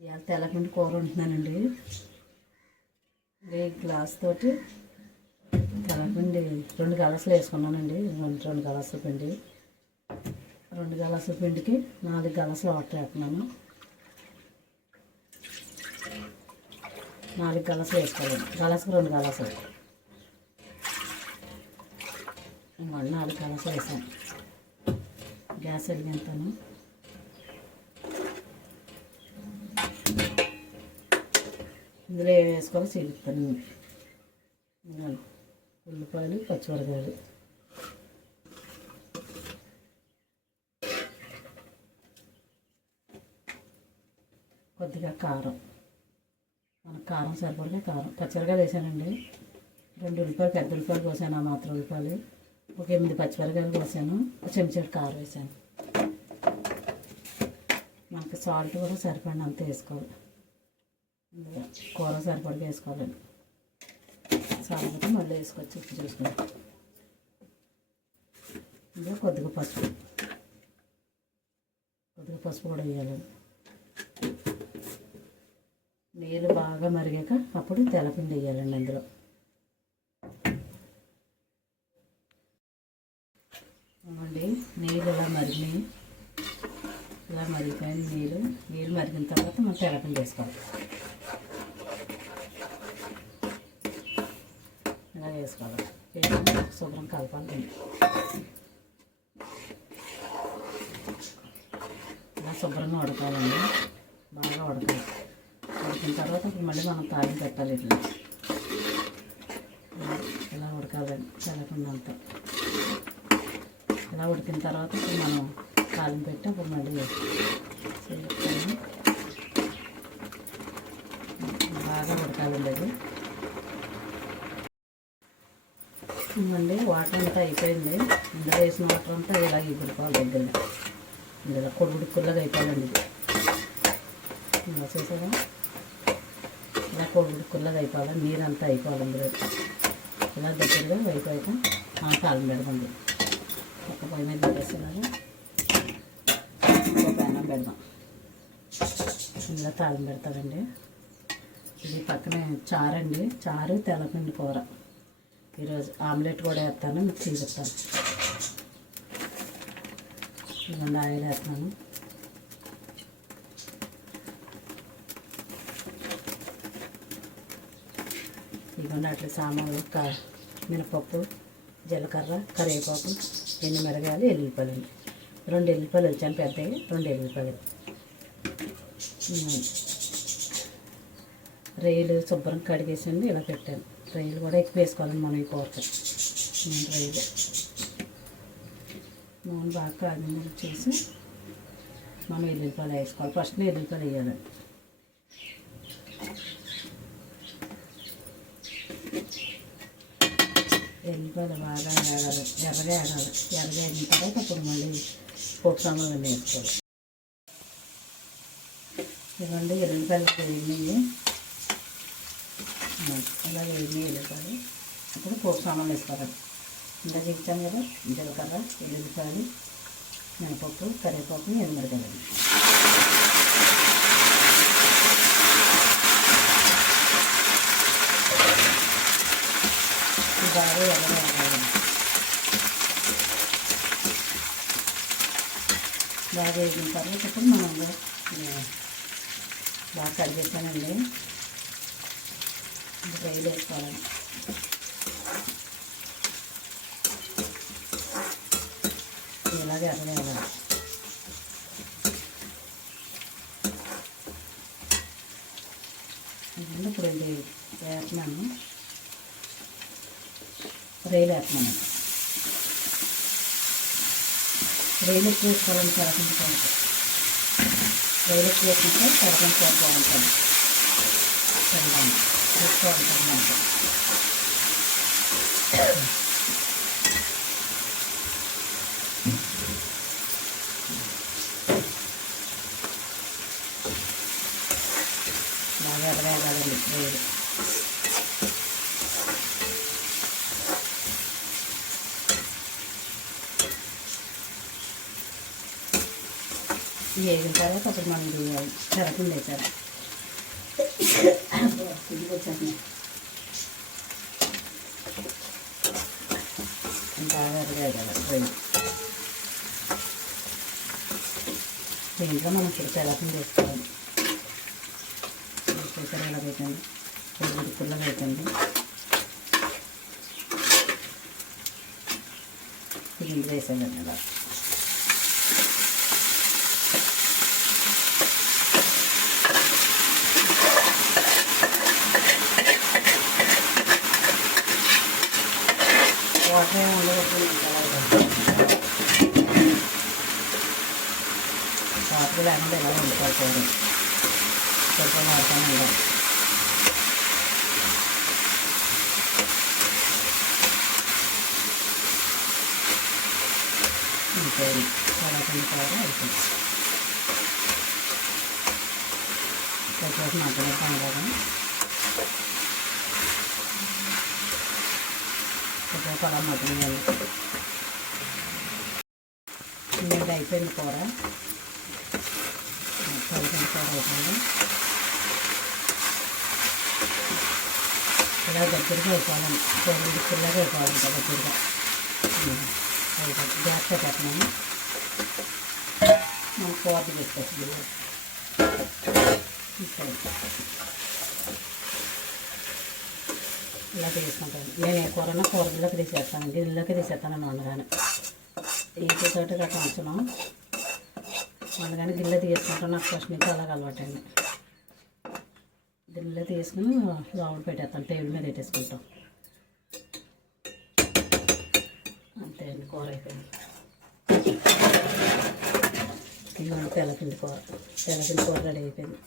ఇవాళ తెల్లపిండి కూర వండుతున్నానండి. ఈ గ్లాస్ తోటి తెల్లపిండి 2 గలాసులు వేసుకున్నానండి. రెండు గలాసుల పిండి, 2 గలాసుల పిండికి 4 గలాసులు వాటర్ వేస్తున్నాను. 4 గలాసులు వేసుకోవాలి. గలాసుకు 2 గలాసులు, 4 గలాసులు వేసాను. గ్యాస్ వెలిగింతాను. ఇందులో ఏం వేసుకోవాలో చూపిస్తాను. ఉల్లిపాయలు, పచ్చిమిరపకాయలు, కొద్దిగా కారం, మనకు కారం సరిపడితే కారం, పచ్చిమిరపకాయలు వేసానండి. 2 ఉల్లిపాయలు, పెద్ద ఉల్లిపాయలు కోసాను, ఆ మాత్రం ఉల్లిపాయలు, ఒక 8 పచ్చిమిరపకాయలు కోసాను, ఒక చెంచాడు కారం వేసాను. మనకి సాల్ట్ కూడా సరిపడినంత వేసుకోవాలి. కూర సరిపడిగా వేసుకోవాలండి. సాల్ట్ మళ్ళీ వేసుకొచ్చి ఉప్పు చూసుకుని, ఇంకా కొద్దిగా పసుపు కూడా వేయాలండి. నీళ్ళు బాగా మరిగాక అప్పుడు తెల్లపిండి వేయాలండి. అందులో అండి నీళ్ళు ఇలా మరిగినాయి, ఇలా మరిగిపోయిన నీళ్ళు మరిగిన తర్వాత మనం తెల్లపిండి వేసుకోవాలి. ఇలా వేసుకోవాలి. శుభ్రం కలపాలి. ఇలా శుభ్రంగా ఉడకాలండి, బాగా ఉడకాలి. ఉడికిన తర్వాత ఇప్పుడు మళ్ళీ మనం తాలింపు పెట్టాలి. ఇలా ఉడకాలండి తెల్లపిండి అంతా. ఇలా ఉడికిన తర్వాత ఇప్పుడు మనం తాలింపు పెట్టి అప్పుడు మళ్ళీ చేస్తాము. బాగా ఉడకాలండి. అది మళ్ళీ వాటర్ అంతా అయిపోయింది. ఇందులో వేసిన వాటర్ అంతా ఇలా ఎగురుకోవాలి. దగ్గర ఇందులో కొడుకుడుకుల్లాగా అయిపోవాలండి. ఇది ఇలా చేసాగా ఇలా కొడుకుడుకుల్లాగా అయిపోవాలి. నీరంతా అయిపోవాలి. అందులో ఇలా దగ్గరగా అయిపోయాక తాలింపు పెడదాం. ఒక పొయ్యి మీద పెట్టేసేలాగా ఒక ప్యానం పెడదాం. ఇలా తాలింపు పెడతారండి. ఇది పక్కనే చారండి, చారు తెల్లపిండి కూర. ఈరోజు ఆమ్లెట్ కూడా వేస్తాను, మీకు చూపిస్తాను. ఇవన్నీ ఆయిల్ వేస్తున్నాను. ఇవన్నీ అట్లా సామాన్లు మినపప్పు, జీలకర్ర, కరివేపాకు, ఎండుమిరగాయలు, ఎల్లుల్లిపాయలు అండి. 2 ఎల్లుల్లిపాయలు వచ్చాను, పెద్దవి 2 ఎల్లుల్లిపాయలు. రొయ్యలు శుభ్రం కడిగేసండి ఇలా పెట్టాను. రొయ్యలు కూడా ఎక్కువ వేసుకోవాలండి మనం ఈ కూరకి. రొయ్యలు నూనె బాగా కాగిన చేసి మనం ఎల్లుల్లిపాయలు వేసుకోవాలి. ఫస్ట్ ఎల్లుల్లిపాయలు వేయాలండి. ఎల్లుల్లిపాయలు బాగా ఏడాలి, ఎర్రగా ఏడాలి. ఎర్రగా అయిన తర్వాత అప్పుడు మళ్ళీ పోపు సామాన్లు వేసుకోవాలి. ఇవ్వండి ఎల్లుల్లిపాయలు వేగినాయి. ఇలా వేగినాయి ఎల్లుల్లిపాయలు. అప్పుడు పోపు సామాన్లు వేసుకోవాలి. ఇంకా ఇచ్చాను కదా, జీలకర్ర, ఎల్లుల్లిపాయలు, మినపప్పు, కరివేపాకు, ఎండుమిరపకాయలు. బాగా ఎర్రగా వేయాలి. బాగా వేగిన తర్వాత ఇప్పుడు మనం బాగా కట్ చేసానండి. రొయ్యలు వేసుకోవాలండి. ఇలాగే ఎర్రగా వేయాలి. ఇప్పుడు ఇది వేస్తున్నాను, రొయ్యలు వేస్తున్నాను. రొయ్యలు ఎక్కువ వేసుకోవాలండి. తెల్లపిండి కూర రొయ్యలు ఎక్కువ వేసుకుంటే తెల్లపిండి కూర బాగుంటుంది. తినడానికి ఎక్కువ ఉంటుంది మనకు. బాగా ఎర్రగా వేయాలండి రొయ్యలు. వేగిన తర్వాత అప్పుడు మనం తెల్లపిండి వేసారు. ఇది వచ్చేసి బాగా అరగాలి ఫ్రై. దీంట్లో మనం ఇప్పుడు తెలకం చేసుకోవాలి. చూసారు ఎలా పెట్టండి, ఉడుకుల్లో పెట్టండి. ఇది వేసేదండి ఇలా. వాటర్ ఏమి ఉండదు, వాటర్ లేకుండా ఎలా వండుకోవాలి. కొంచెం వాడుతూనే ఉండాలి. ఇంకోటి తెలకం కూర అయిపోయింది. కొంచెం మధ్యలో పండుగ కొంచెం పొలం మధ్యలో ఇది అయిపోయింది కూర. తెలకం కూర అయిపోయింది. ఇలా దగ్గరగా అయిపోవాలండి, కూరలాగా అయిపోవాలి దగ్గరగా. గ్యాస్ పెట్టేస్తున్నాను. మనం కూర చేసుకోవచ్చు. ఇలా తీసుకుంటాను నేను. ఏ కూరన్నా కూరలోకి తీసేస్తాను, గిన్నెలోకి తీసేస్తాను వండగానే. ఈతోటి గట్రా ఉంచను, వండగానే గిన్నెలో తీసుకుంటాను. నాకు ఫస్ట్ నుంచి అలాగ అలవాటండి. గిన్నెలో తీసుకుని లోపల పెట్టేస్తాను, టేబుల్ మీద పెట్టేసుకుంటాం. అంతే అండి, కూర అయిపోయింది. ఇదిగోండి తెల్లపిండి కూర రెడీ అయిపోయింది.